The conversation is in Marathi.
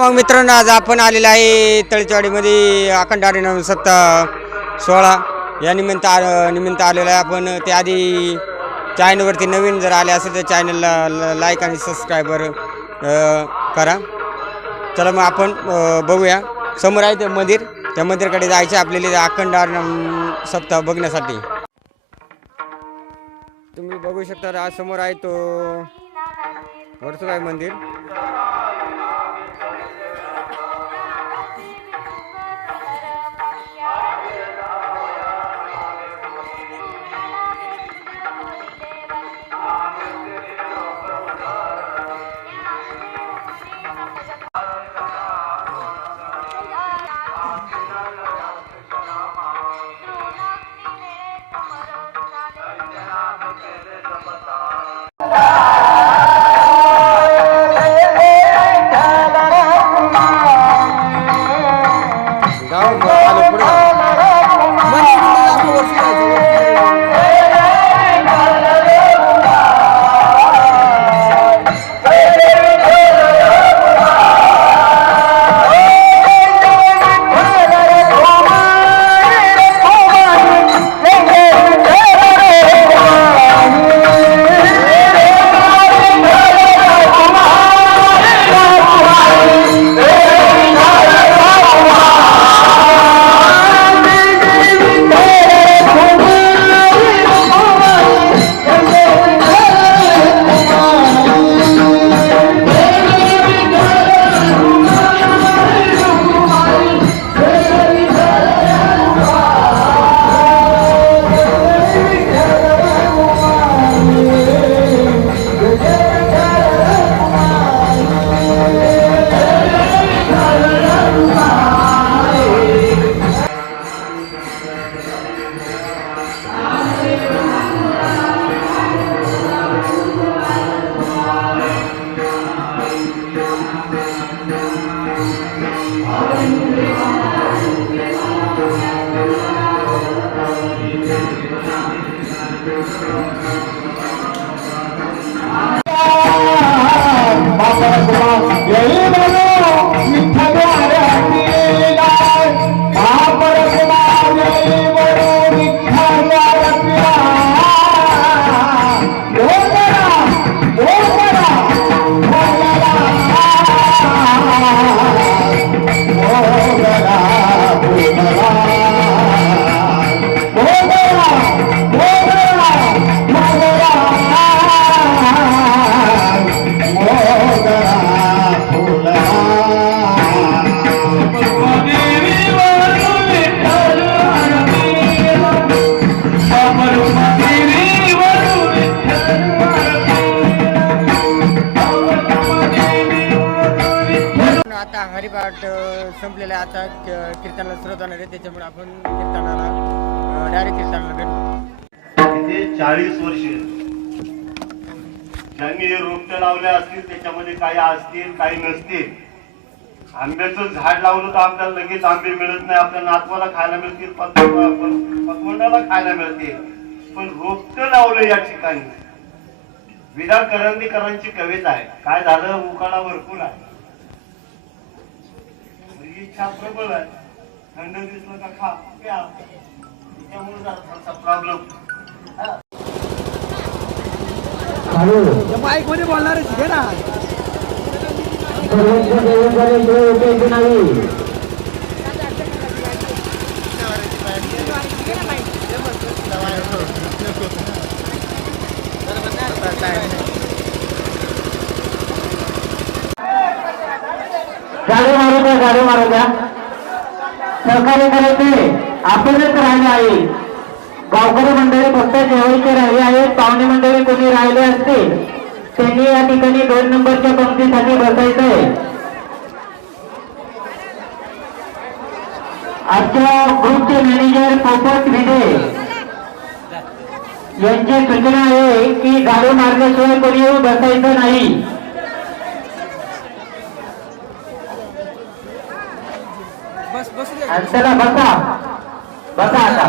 मग मित्रांनो आज आपण आलेलो आहे तळचवाडीमध्ये अखंड हरिनाम सत्ता सोहळा. या निमित्त आ- निमित्त आलेलो आहे आपण. त्याआधी चॅनलवरती नवीन जर आले असेल तर चॅनलला लाईक आणि सबस्क्रायबर करा. चला मग आपण बघूया. समोर आहे ते मंदिर. त्या मंदिरकडे जायचे आपल्याला अखंड हरिनाम सप्ताह बघण्यासाठी. तुम्ही बघू शकता आज समोर आहे तो वर्सुबाई मंदिर. आता हरिपाठ संपलेला आहे. आता कीर्तनाला सुरुवात होणार आहे. त्याच्यामुळे आपण कीर्तनाला डायरेक्ट कीर्तनाला भेटू. चाळीस वर्ष. त्यांनी रोपट लावले असतील त्याच्यामध्ये काही असतील काही नसतील. आंब्याचं झाड लावलं तर आपल्याला लगेच आंबे मिळत नाही. आपल्या नातवाला खायला मिळतील पक- खायला मिळतील. पण रोपट लावलं या ठिकाणी. विदा करंदीकरांची कविता आहे. काय झालं? उकाळा भरपूर आहे. इच्छा प्रबळ आहे? थंड दिसलं का खा प्या. त्यामुळे थोडासा प्रॉब्लेम माईकमध्ये बोलणार घे ना. गाडी मारू मारू द्या. सहकार्य करायचे. आपणच राहिले आहे गावकरी मंडळी फक्त जेवायचे राहिले आहेत. पाहुणे मंडळी कोणी राहिले असतील त्यांनी या ठिकाणी दोन नंबरच्या पंक्तीसाठी बसायचंय. आजच्या ग्रुपचे मॅनेजर पोपट विदे यांची सूचना आहे की गाडी मारल्याशिवाय कोणी बसायचं नाही. बस बसू चला बसा. बसा आता.